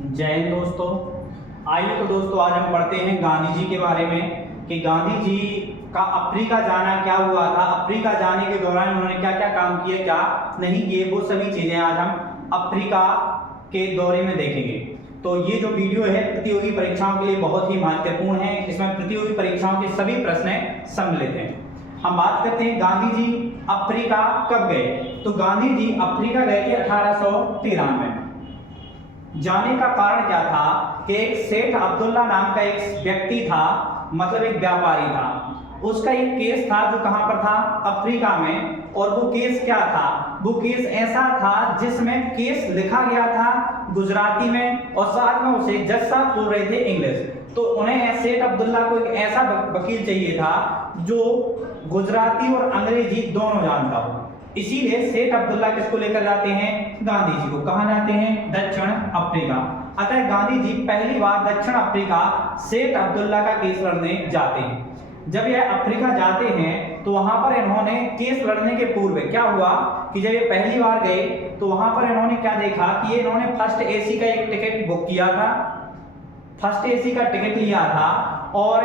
जय हिंद दोस्तों। आइए तो दोस्तों आज हम पढ़ते हैं गांधी जी के बारे में कि गांधी जी का अफ्रीका जाना क्या हुआ था, अफ्रीका जाने के दौरान उन्होंने क्या क्या काम किए, क्या नहीं किए, वो सभी चीजें आज हम अफ्रीका के दौरे में देखेंगे। तो ये जो वीडियो है प्रतियोगी परीक्षाओं के लिए बहुत ही महत्वपूर्ण है। इसमें प्रतियोगी परीक्षाओं के सभी प्रश्न सम्मिलित हैं। हम बात करते हैं गांधी जी अफ्रीका कब गए। तो गांधी जी अफ्रीका गए थे 1813 में। जाने का कारण क्या था कि एक सेठ अब्दुल्ला नाम का एक व्यक्ति था, मतलब एक व्यापारी था। उसका एक केस था जो कहां पर था, अफ्रीका में। और वो केस क्या था, वो केस ऐसा था जिसमें केस लिखा गया था गुजराती में और साथ में उसे जज साहब बोल रहे थे इंग्लिश। तो उन्हें सेठ अब्दुल्ला को एक ऐसा वकील चाहिए था जो गुजराती और अंग्रेजी दोनों जानता हो। इसीलिए सेठ अब्दुल्ला किसको लेकर जाते हैं, गांधी जी को। कहां जाते हैं, दक्षिण अफ्रीका। अतः गांधी जी पहली बार दक्षिण अफ्रीका सेठ अब्दुल्ला का केस लड़ने जाते हैं। जब यह अफ्रीका जाते हैं तो वहां पर इन्होंने केस लड़ने के पूर्व क्या हुआ कि जब ये पहली बार गए तो वहां पर इन्होंने क्या देखा कि ये इन्होंने फर्स्ट एसी का एक टिकट बुक किया था, फर्स्ट एसी का टिकट लिया था। और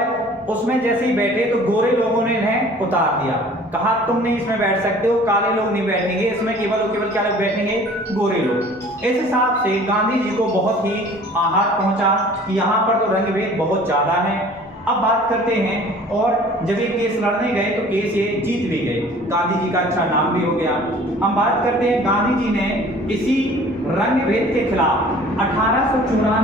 उसमें जैसे ही बैठे तो गोरे लोगों ने इन्हें उतार दिया, कहा तुम नहीं इसमें बैठ सकते हो, काले लोग नहीं बैठेंगे इसमें, केवल और केवल क्या लोग बैठेंगे, गोरे लोग। इस हिसाब से गांधी जी को बहुत ही आघात पहुंचा कि यहाँ पर तो रंग भेद बहुत ज्यादा है। अब बात करते हैं, और जब ये केस लड़ने गए तो केस ये जीत भी गए, गांधी जी का अच्छा नाम भी हो गया। हम बात करते हैं गांधी जी ने इसी रंग भेद के खिलाफ 1894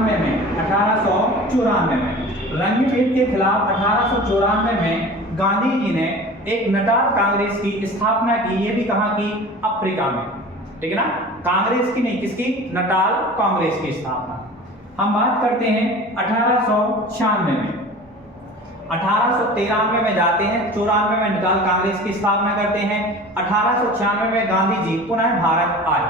में रंग भेद के खिलाफ 1894 में गांधी जी ने एक नटाल कांग्रेस की स्थापना की। ये भी कहां की, अफ्रीका में, ठीक है ना। कांग्रेस की नहीं, किसकी, नटाल कांग्रेस की स्थापना। हम बात करते हैं 1896 में, 1893 में जाते हैं, 94 में नटाल कांग्रेस की स्थापना करते हैं। 1896 में गांधी जी पुनः भारत आए।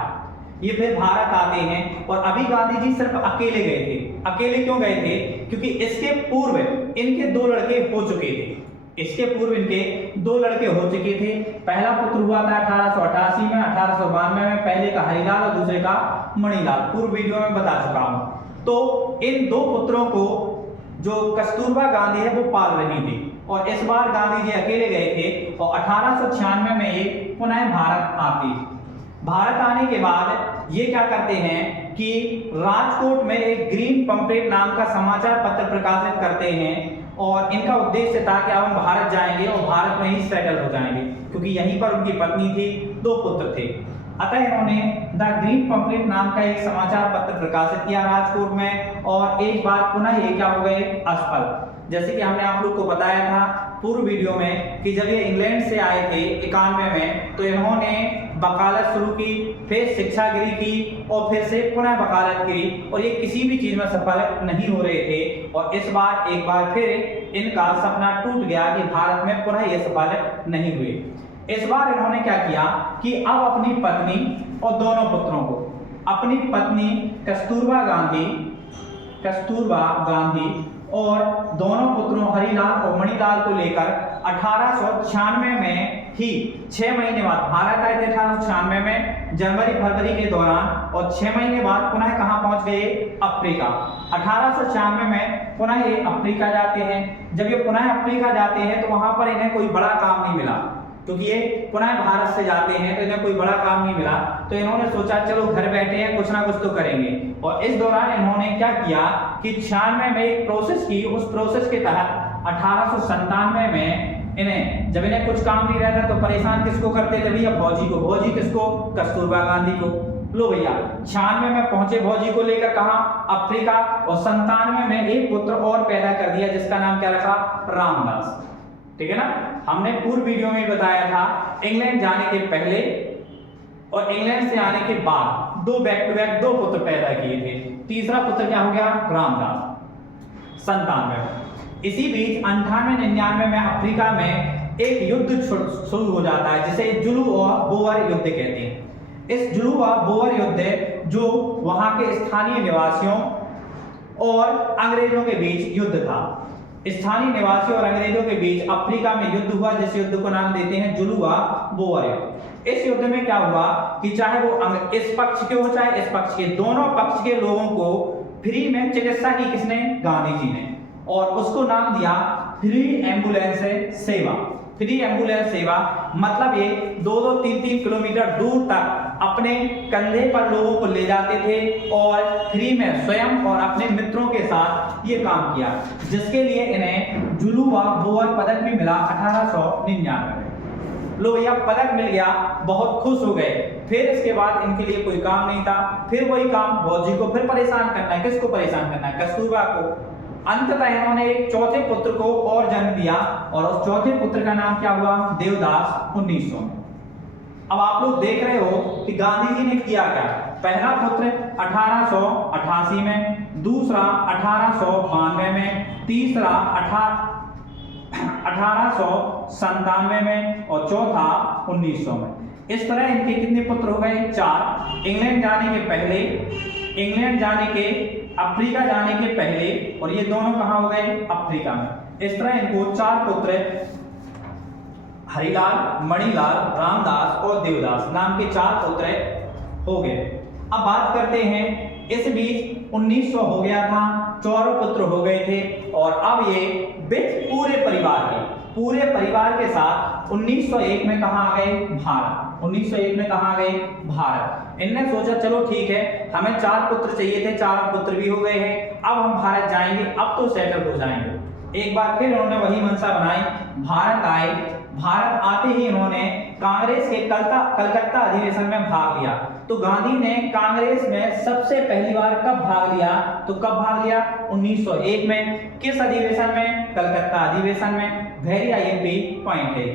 ये फिर भारत आते हैं और अभी गांधी जी सिर्फ अकेले गए थे। अकेले क्यों गए थे, क्योंकि इसके पूर्व इनके दो लड़के हो चुके थे। इसके पूर्व इनके दो लड़के हो चुके थे। पहला पुत्र हुआ था 1888 में, 1892 में, पहले का हरिलाल और दूसरे का मणिलाल, पूर्व वीडियो में बता चुका हूं। तो इन दो पुत्रों को जो कस्तूरबा गांधी है वो पाल रही थी, और इस बार गांधी जी अकेले गए थे और 1896 में ये पुनः भारत आती। भारत आने के बाद ये क्या करते हैं कि राजकोट में एक ग्रीन पंपलेट नाम का समाचार पत्र प्रकाशित करते हैं, और इनका उद्देश्य था कि अब हम भारत जाएंगे और भारत में ही सेटल हो जाएंगे, क्योंकि यहीं पर उनकी पत्नी थी, दो पुत्र थे। अतः इन्होंने द ग्रीन पंपलेट नाम का एक समाचार पत्र प्रकाशित किया राजकोट में, और एक बार पुनः ये क्या हो गए, असफल। जैसे कि हमने आप लोग को बताया था पूर्व वीडियो में कि जब ये इंग्लैंड से आए थे 91 में, तो इन्होंने वकालत शुरू की, फिर शिक्षागिरी की, और फिर से पुनः वकालत की, और ये किसी भी चीज में सफल नहीं हो रहे थे। और इस बार एक बार फिर इनका सपना टूट गया कि भारत में पुनः ये सफल नहीं हुए। इस बार इन्होंने क्या किया कि अब अपनी पत्नी और दोनों पुत्रों को, अपनी पत्नी कस्तूरबा गांधी और दोनों पुत्रों हरिलाल और मणिलाल को लेकर 1896 में ही 6 महीने बाद भारत आए थे। 1896 में जनवरी फरवरी के दौरान, और 6 महीने बाद पुनः कहां पहुंच गए, अफ्रीका। 1896 में पुनः ये अफ्रीका जाते हैं। जब ये पुनः अफ्रीका जाते हैं तो वहां पर इन्हें कोई बड़ा काम नहीं मिला, क्योंकि ये पुनः भारत से जाते हैं तो इन्हें कोई बड़ा काम नहीं मिला। तो इन्होंने सोचा चलो घर बैठे हैं, कुछ ना कुछ तो करेंगे। और इस दौरान इन्होंने क्या किया कि 96 में एक प्रोसेस की, उस प्रोसेस के तहत 1897 में जब इन्हें कुछ काम नहीं रहता तो परेशान किसको करते थे भैया, भौजी को। भौजी किसको, कस्तूरबा गांधी को। लो भैया, 96 में पहुंचे भौजी को लेकर कहां, अफ्रीका, और 97 में एक पुत्र और पैदा कर दिया जिसका नाम क्या रखा, रामदास, ठीक है ना। हमने पूर्व वीडियो में बताया था इंग्लैंड जाने के पहले और इंग्लैंड से आने के बाद दो बैक टू बैक दो पुत्र पैदा किए थे। तीसरा पुत्र क्या हो गया, रामदास, 97। इसी बीच 98-99 में अफ्रीका में एक युद्ध शुरू हो जाता है जिसे जुलू और बोअर युद्ध कहते हैं। इस जुलू और बोअर युद्ध जो वहां के स्थानीय निवासियों और अंग्रेजों के बीच युद्ध था। स्थानीय निवासियों और अंग्रेजों के बीच अफ्रीका में युद्ध हुआ, जिस युद्ध को नाम देते हैं जुलूआ बोअर युद्ध। इस युद्ध में क्या हुआ कि चाहे वो इस पक्ष के हो चाहे इस पक्ष के, दोनों पक्ष के लोगों को फ्री में चिकित्सा की किसने? गांधी जी ने। और उसको नाम दिया फ्री एम्बुलेंस सेवा। फ्री एम्बुलेंस सेवा मतलब ये 2-2, 3-3 किलोमीटर दूर तक अपने कंधे पर लोगों को ले जाते थे और फ्री में स्वयं और अपने मित्रों के साथ ये काम किया, जिसके लिए इन्हें जुलूवा बोअर पदक भी मिला 1899 में। लो यह पदक मिल गया, बहुत खुश हो गए। फिर इसके बाद इनके लिए कोई काम नहीं था, फिर वही काम बॉजी को फिर परेशान करना है। किसको परेशान करना है? कस्तूरबा को। अंततः इन्होंने एक चौथे पुत्र को और जन्म दिया और उस चौथे पुत्र का नाम क्या हुआ? देवदास 1900 में। अब आप लोग देख रहे हो कि गांधी जी ने किया क्या। पहला पुत्र 1888 में, दूसरा 1892 में, तीसरा 1897 में और चौथा 1900 में। इस तरह इनके कितने पुत्र हो गए? 4। इंग्लैंड जाने के पहले, इंग्लैंड जाने के, अफ्रीका जाने के पहले, और ये दोनों कहां हो गए? अफ्रीका में। इस तरह इनको 4 पुत्र हरिलाल, मणिलाल, रामदास और देवदास नाम के 4 पुत्र हो गए। अब बात करते हैं, इस बीच 1900 हो गया था, 4 पुत्र हो गए थे और अब ये विथ पूरे परिवार के साथ 1901 में कहां आ गए? भारत। 1901 में कहां आ गए? भारत। इनने सोचा चलो ठीक है, हमें 4 पुत्र चाहिए थे, 4 पुत्र भी हो गए हैं, अब हम भारत जाएंगे, अब तो सेटल हो जाएंगे। एक बार फिर उन्होंने वही मनसा बनाई, भारत आए। भारत आते ही इन्होंने कांग्रेस के कलकत्ता अधिवेशन में भाग लिया। तो गांधी ने कांग्रेस में सबसे पहली बार कब भाग लिया? तो कब भाग लिया? 1901 में। किस अधिवेशन में? कलकत्ता अधिवेशन में। वेरी आईएमपी पॉइंट है,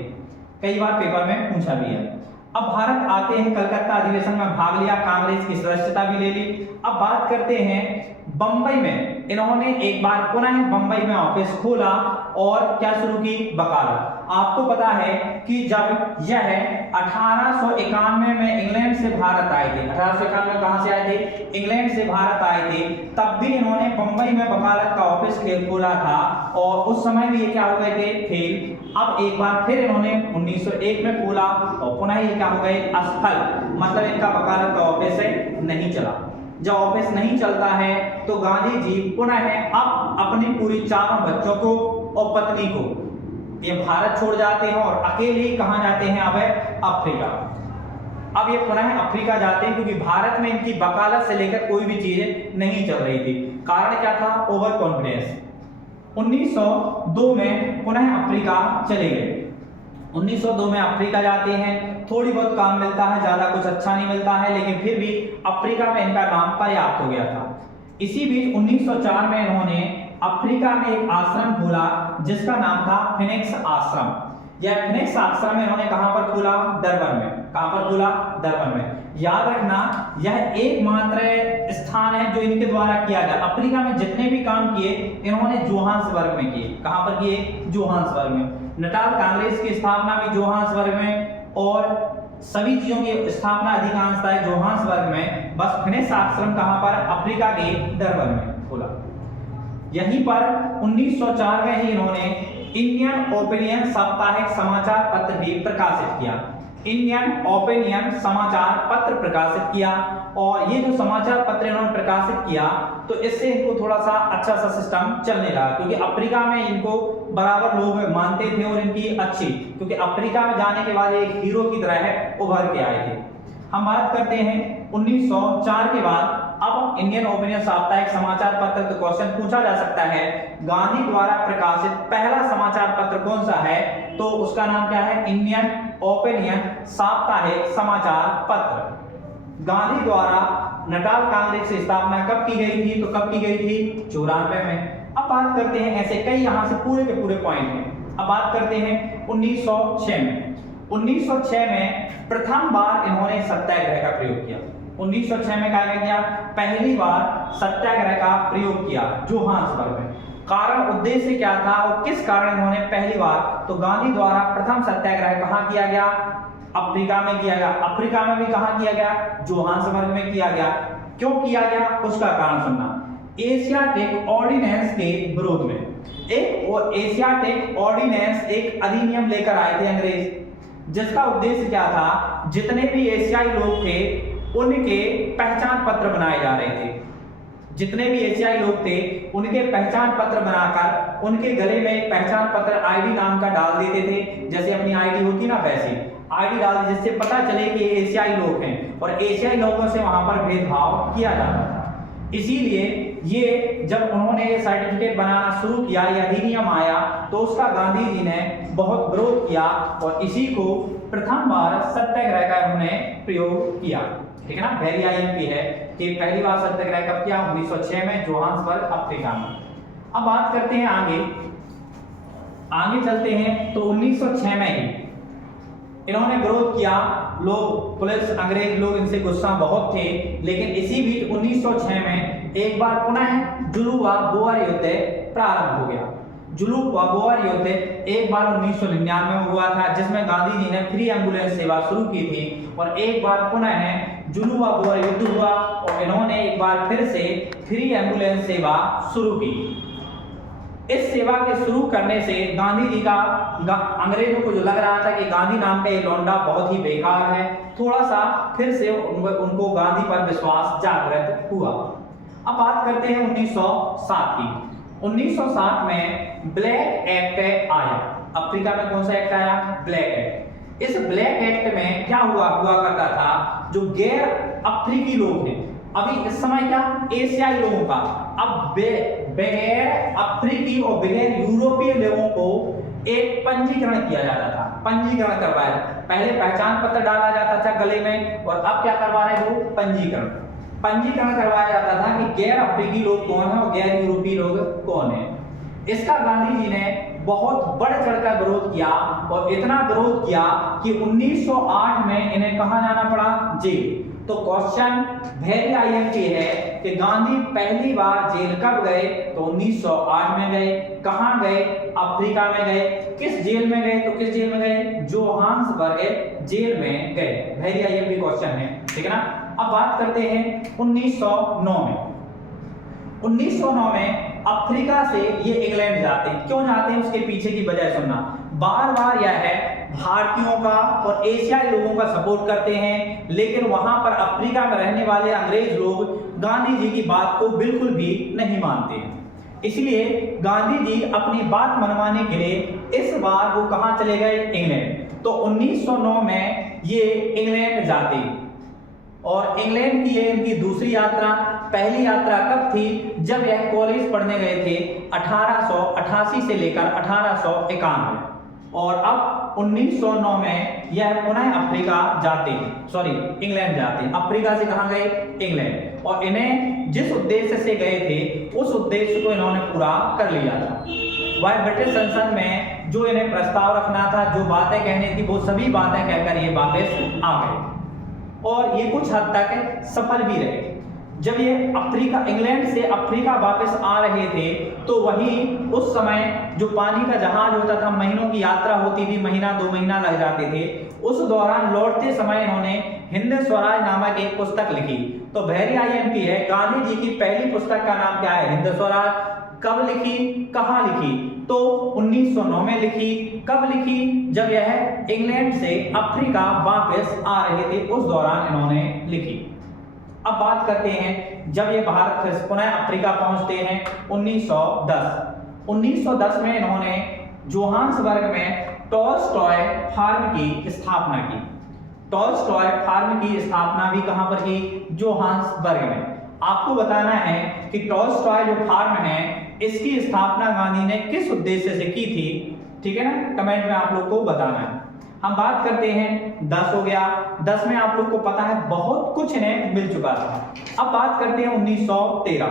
कई बार पेपर में पूछा भी है। अब भारत आते हैं, कलकत्ता अधिवेशन में भाग लिया, कांग्रेस की सदस्यता भी ले ली। अब बात करते हैं बंबई में, इन्होंने एक बार पुनः बंबई में ऑफिस खोला और क्या शुरू की? वकालत। आपको पता है कि जब यह 1891 में इंग्लैंड से भारत आए थे, 1891 कहां से आए थे? इंग्लैंड से भारत आए थे, तब भी इन्होंने बंबई में वकालत का ऑफिस खोला था और उस समय भी ये क्या हो गए थे? फेल। अब एक बार फिर इन्होंने 1901 में खोला और पुनः ये क्या हो गए? असफल। मतलब इनका वकालत का ऑफिस नहीं चला। जब ऑफिस नहीं चलता है तो गांधी जी पुनः अब अपनी पूरी 4 बच्चों को और पत्नी को ये भारत छोड़ जाते हैं और अकेले ही कहां जाते हैं? अब अफ्रीका। अब ये पुनः अफ्रीका जाते हैं क्योंकि भारत में इनकी वकालत से लेकर कोई भी चीजें नहीं चल रही थी। कारण क्या था? Over confidence. 1902 में पुनः अफ्रीका चले गए। 1902 में अफ्रीका जाते हैं, थोड़ी बहुत काम मिलता है, ज्यादा कुछ अच्छा नहीं मिलता है, लेकिन फिर भी अफ्रीका में इनका नाम पर्याप्त हो गया था। इसी बीच 1904 में इन्होंने अफ्रीका में एक आश्रम खोला जिसका नाम था फिनिक्स आश्रम। यह फिनिक्स आश्रम इन्होंने कहां पर खोला? डरबन में। कहां पर खोला? डरबन में। याद रखना, यह एकमात्र स्थान है जो इनके द्वारा किया गया। अफ्रीका में जितने भी काम किए इन्होंने जोहान्सबर्ग में किए। कहां पर किए? जोहान्सबर्ग में। नटाल कांग्रेस की स्थापना भी जोहान्सबर्ग में और सभी चीजों की स्थापना अधिकांशतः है जोहान्सबर्ग में। बस फिनिक्स आश्रम कहां पर? अफ्रीका के डरबन में खोला। यहीं पर 1904 में ही इन्होंने इंडियन ओपिनियन साप्ताहिक समाचार पत्र भी प्रकाशित किया। इंडियन ओपिनियन समाचार पत्र प्रकाशित किया और ये जो समाचार पत्र इन्होंने प्रकाशित किया तो इससे इनको थोड़ा सा अच्छा सा सिस्टम चलने लगा, क्योंकि अफ्रीका में इनको बराबर लोग मानते थे और इनकी अच्छी, क्योंकि अफ्रीका में जाने के बाद एक हीरो की तरह उभर के आए थे। हम बात करते हैं 1904 के बाद। अब इंडियन ओपिनियन साप्ताहिक समाचार पत्र, तो क्वेश्चन पूछा जा सकता है गांधी द्वारा प्रकाशित पहला समाचार पत्र कौन सा है? तो उसका नाम क्या है? इंडियन ओपिनियन साप्ताहिक समाचार पत्र। गांधी द्वारा नटाल कांग्रेस की स्थापना कब की गई थी? तो कब की गई थी? 94 में। अब बात करते हैं, ऐसे कई यहां से पूरे के पूरे पॉइंट हैं। अब बात करते हैं 1906 में। 1906 में प्रथम बार इन्होंने सत्याग्रह का प्रयोग किया। 1906 में क्या किया? पहली बार सत्याग्रह का प्रयोग किया जोहान्सबर्ग में। कारण उद्देश्य क्या था और किस कारण इन्होंने पहली बार? तो गांधी द्वारा प्रथम सत्याग्रह कहां किया गया? अफ्रीका में किया गया। अफ्रीका में भी कहां किया गया? जोहान्सबर्ग में किया गया। क्यों किया गया? उसका कारण सुनना। एशियाटिक ऑर्डिनेंस के विरोध में। एक एशियाटिक ऑर्डिनेंस, एक अधिनियम लेकर आए थे अंग्रेज, जिसका उद्देश्य क्या था? जितने भी एशियाई लोग थे उनके पहचान पत्र बनाए जा रहे थे। जितने भी एशियाई लोग थे उनके पहचान पत्र बनाकर उनके गले में एक पहचान पत्र आईडी नाम का डाल देते थे, जैसे अपनी आईडी होती ना वैसे आईडी डाल दी, जिससे पता चले कि ये एशियाई लोग हैं और एशियाई लोगों से वहां पर भेदभाव किया जाता था। इसीलिए ये जब उन्होंने ये सर्टिफिकेट बनाना शुरू किया, यह अधिनियम आया, तो उसका गांधी जी ने बहुत विरोध किया और इसी को प्रथम बार सत्याग्रह का उन्होंने प्रयोग किया। ठीक है ना, वेरी आईएमपी है कि पहली बार सत्याग्रह कब किया, 1906 में जोहान्सबर्ग अफ्रीका में। अब बात करते हैं आगे चलते हैं। तो 1906 में ही इन्होंने विरोध किया, लोग पुलिस अंग्रेज लोग इनसे गुस्सा बहुत थे, लेकिन इसी बीच 1906 में एक बार पुनः जुलू व बोअर युद्ध प्रारंभ हो गया। जुलू व बोअर युद्ध एक बार 1999 में हुआ था, जिसमें गांधी जी ने फ्री एम्बुलेंस सेवा शुरू की थी और एक बार पुनः जुलू व बोअर युद्ध हुआ और इन्होंने एक बार फिर से फ्री एम्बुलेंस सेवा शुरू की। इस सेवा के शुरू करने से गांधी जी का अंग्रेजों को जो लग रहा था कि गांधी नाम का ये लौंडा बहुत ही बेकार है, थोड़ा सा फिर से उनको गांधी पर विश्वास जागृत हुआ। अब बात करते हैं 1907 की। 1907 में ब्लैक एक्ट आया। अफ्रीका में कौन सा एक्ट आया? Black act. इस ब्लैक एक्ट में क्या हुआ करता था, जो गैर अफ्रीकी लोग हैं, अभी इस समय क्या एशियाई लोगों का, अब बगैर अफ्रीकी और बगैर यूरोपीय लोगों को एक पंजीकरण किया जाता था, पंजीकरण करवाया। पहले पहचान पत्र डाला जाता था गले में और अब क्या करवा रहे हैं वो पंजीकरण करवाया जाता था कि गैर अफ्रीकी लोग कौन है और गैर यूरोपीय लोग कौन है। इसका गांधी जी ने बहुत बढ़ चढ़कर विरोध किया और इतना विरोध किया कि 1908 में इन्हें कहां जाना पड़ा? जेल। तो क्वेश्चन वेरी आईएमपी है कि गांधी पहली बार जेल कब गए? तो 1908 में गए। कहां गए? अफ्रीका में गए। किस जेल में गए? तो किस जेल में गए? जोहान्सबर्ग जेल में गए। वेरी आईएमपी क्वेश्चन है, ठीक है ना। अब बात करते हैं 1909 में। 1909 में अफ्रीका से ये इंग्लैंड जाते हैं। क्यों जाते हैं उसके पीछे की वजह सुनना। बार बार यह है भारतीयों का और एशियाई लोगों का सपोर्ट करते हैं, लेकिन वहां पर अफ्रीका में रहने वाले अंग्रेज लोग गांधी जी की बात को बिल्कुल भी नहीं मानते हैं। इसलिए गांधी जी अपनी बात मनवाने के लिए इस बार वो कहां चले गए? इंग्लैंड। तो 1909 में ये इंग्लैंड जाते और इंग्लैंड की ये इनकी दूसरी यात्रा। पहली यात्रा कब थी? जब यह कॉलेज पढ़ने गए थे 1888 से लेकर 1891 और अब 1909 में यह पुनः अफ्रीका जाते हैं, सॉरी इंग्लैंड जाते हैं। अफ्रीका से कहां गए? इंग्लैंड। और इन्हें जिस उद्देश्य से गए थे उस उद्देश्य को इन्होंने पूरा कर लिया था। वह ब्रिटिश संसद में जो इन्हें प्रस्ताव रखना था, जो बातें कहनी थी, वो सभी बातें कहकर ये वापस आ गए और ये कुछ हद तक सफल भी रहे। जब ये अफ्रीका इंग्लैंड से अफ्रीका वापस आ रहे थे तो वहीं उस समय जो पानी का जहाज होता था, महीनों की यात्रा होती थी, महीना 2 महीना लग जाते थे। उस दौरान लौटते समय इन्होंने हिंद स्वराज नामक एक पुस्तक लिखी। तो वेरी आईएमपी है, गांधी जी की पहली पुस्तक का नाम क्या है? हिंद स्वराज। कब लिखी? कहां लिखी? तो 1909 में लिखी। कब लिखी? जब यह इंग्लैंड से अफ्रीका वापस आ रहे थे, उस दौरान इन्होंने लिखी। अब बात करते हैं जब ये भारत पुनः अफ्रीका पहुंचते हैं 1910। 1910 में इन्होंने जोहान्सबर्ग में टॉल्स्टॉय फार्म की स्थापना की। टॉल्स्टॉय फार्म की स्थापना भी कहां पर की? जोहान्सबर्ग में। आपको बताना है कि टॉल्स्टॉय जो फार्म है इसकी स्थापना गांधी ने किस उद्देश्य से की थी, ठीक है ना, कमेंट में आप लोग को बताना है। हम बात करते हैं 10 हो गया। 10 में आप लोग को पता है बहुत कुछ इन्हें मिल चुका था। अब बात करते हैं 1913।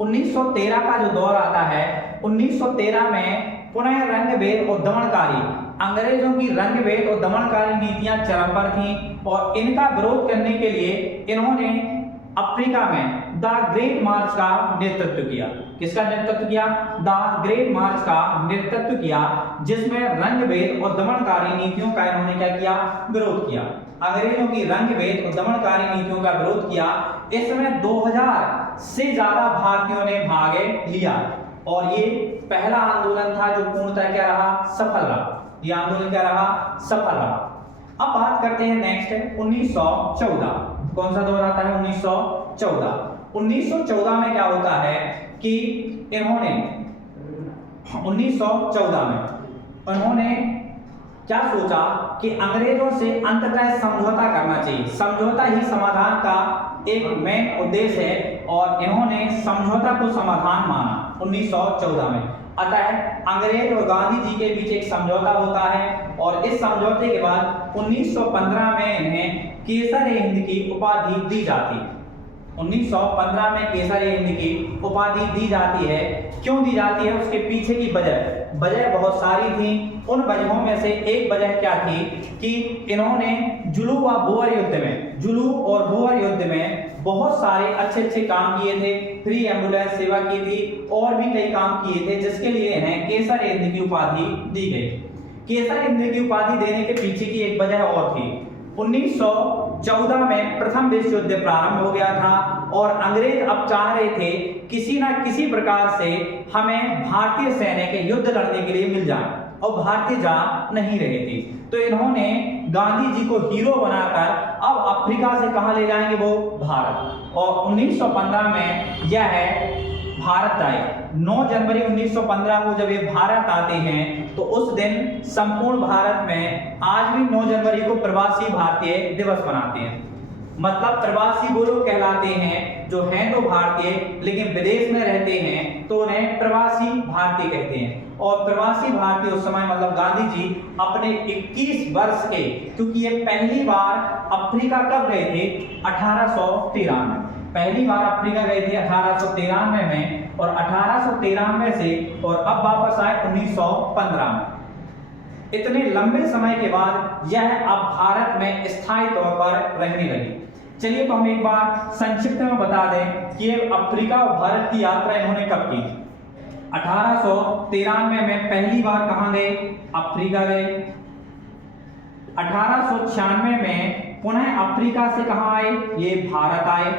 1913 का जो दौर आता है, 1913 में पुनः रंगभेद और दमनकारी, अंग्रेजों की रंगभेद और दमनकारी नीतियां चरम पर थीं और इनका विरोध करने के लिए इन्होंने अफ्रीका में द ग्रेट मार्च का नेतृत्व किया। किसका नेतृत्व किया? द ग्रेट मार्च का नेतृत्व किया, जिसमें रंगभेद और दमनकारी नीतियों का इन्होंने क्या किया? विरोध किया। अंग्रेजों की रंगभेद और दमनकारी नीतियों का विरोध किया। इसमें 2000 से ज्यादा भारतीयों ने भाग लिया और ये पहला आंदोलन था जो पूर्णतः क्या रहा? सफल रहा। ये आंदोलन क्या रहा? सफल रहा। अब बात करते हैं नेक्स्ट 1914। कौन सा दौर आता है? 1914। 1914 में क्या होता है कि इन्होंने 1914 में उन्होंने क्या सोचा कि अंग्रेजों से अंततः समझौता करना चाहिए। समझौता ही समाधान का एक मेन उद्देश्य है और इन्होंने समझौता को समाधान माना 1914 में। अतः अंग्रेज और गांधी जी के बीच एक समझौता होता है और इस समझौते के बाद 1915 में इन्हें केसर-ए-हिंद की उपाधि दी जाती है। 1915 में केसर-ए-हिंद की उपाधि दी जाती है। क्यों दी जाती है? उसके पीछे की वजह बहुत सारी थी। उन वजहों में से एक वजह क्या थी कि इन्होंने जुलू और बोअर युद्ध में बहुत सारे अच्छे काम किए थे। फ्री एम्बुलेंस सेवा की थी और भी कई काम किए थे, जिसके लिए इन्हें केसर-ए-हिंद की उपाधि दी गई। केसर-ए-हिंद की उपाधि देने के पीछे की एक वजह और थी। 1914 में प्रथम विश्व युद्ध प्रारंभ हो गया था और अंग्रेज अब चाह रहे थे किसी ना किसी प्रकार से हमें भारतीय सैनिक युद्ध लड़ने के लिए मिल जाए और भारतीय जा नहीं रहे थे। तो इन्होंने गांधी जी को हीरो बनाकर अब अफ्रीका से कहां ले जाएंगे? वो भारत। और 1915 में यह भारत आए। 9 जनवरी 1915 को जब ये भारत आते हैं तो उस दिन संपूर्ण भारत में आज भी 9 जनवरी को प्रवासी भारतीय दिवस मनाते हैं। मतलब प्रवासी वो लोग कहलाते हैं जो हैं तो भारतीय लेकिन विदेश में रहते हैं, तो उन्हें प्रवासी भारतीय कहते हैं। और प्रवासी भारतीय उस समय मतलब गांधी जी अपने 21 वर्ष के, क्योंकि ये पहली बार अफ्रीका कब गए थे? 1813 में। पहली बार अफ्रीका गए थे 1893 में और 1893 से और अब वापस आए 1915 में। इतने लंबे समय के बाद यह अब भारत में स्थायी तौर पर रहने लगी। चलिए तो हम एक बार संक्षिप्त में बता दें कि ये अफ्रीका और भारत की यात्रा इन्होंने कब की। 1893 में पहली बार कहां गए? अफ्रीका गए। 1896 में पुनः अफ्रीका से कहां आए? ये भारत आए।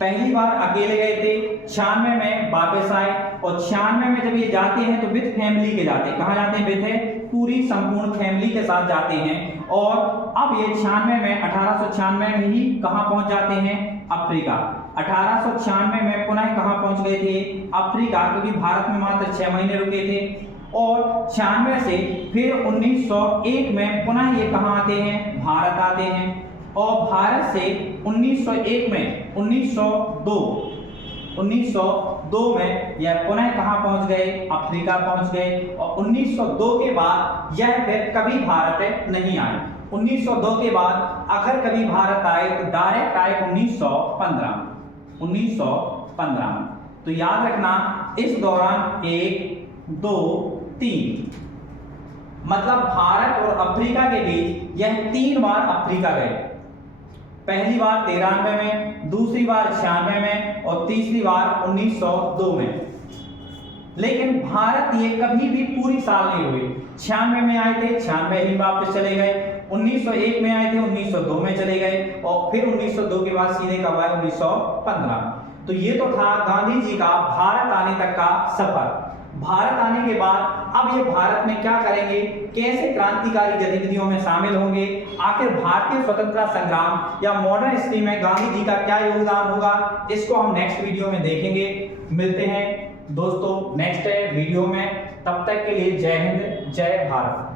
पहली बार अकेले गए थे, 96 में वापस आए और 96 में जब ये जाते हैं तो विद फैमिली के जाते हैं। कहां जाते हैं? विद पूरी संपूर्ण फैमिली के साथ जाते हैं। और अब ये 96 में 1896 में ही कहां पहुंच जाते हैं? अफ्रीका। 1896 में पुनः कहां पहुंच गए थे? अफ्रीका, क्योंकि भारत में मात्र 6 महीने रुके थे। और 96 से फिर 1901 में पुनः ये कहां आते हैं? भारत आते हैं। और भारत से 1901 में 1902 में यह पुनः कहां पहुंच गए? अफ्रीका पहुंच गए। और 1902 के बाद यह फिर कभी भारत नहीं आए। 1902 के बाद अगर कभी भारत आए तो डायरेक्ट आए 1915 में। तो याद रखना इस दौरान 1 2 3 मतलब भारत और अफ्रीका के बीच यह 3 बार अफ्रीका गए। पहली बार 93 में, दूसरी बार 96 में और तीसरी बार 1902 में। लेकिन भारत ये कभी भी पूरी साल नहीं हुए। 96 में आए थे, 96 ही वापस चले गए। 1901 में आए थे, 1902 में चले गए और फिर 1902 के बाद सीधे कब आए? 1915 में। तो ये तो था गांधी जी का भारत आने तक का सफर। भारत आने के बाद अब ये भारत में क्या करेंगे, कैसे क्रांतिकारी गतिविधियों में शामिल होंगे, आखिर भारतीय स्वतंत्रता संग्राम या मॉडर्न हिस्ट्री में गांधी जी का क्या योगदान होगा, इसको हम नेक्स्ट वीडियो में देखेंगे। मिलते हैं दोस्तों नेक्स्ट वीडियो में, तब तक के लिए जय हिंद, जय भारत।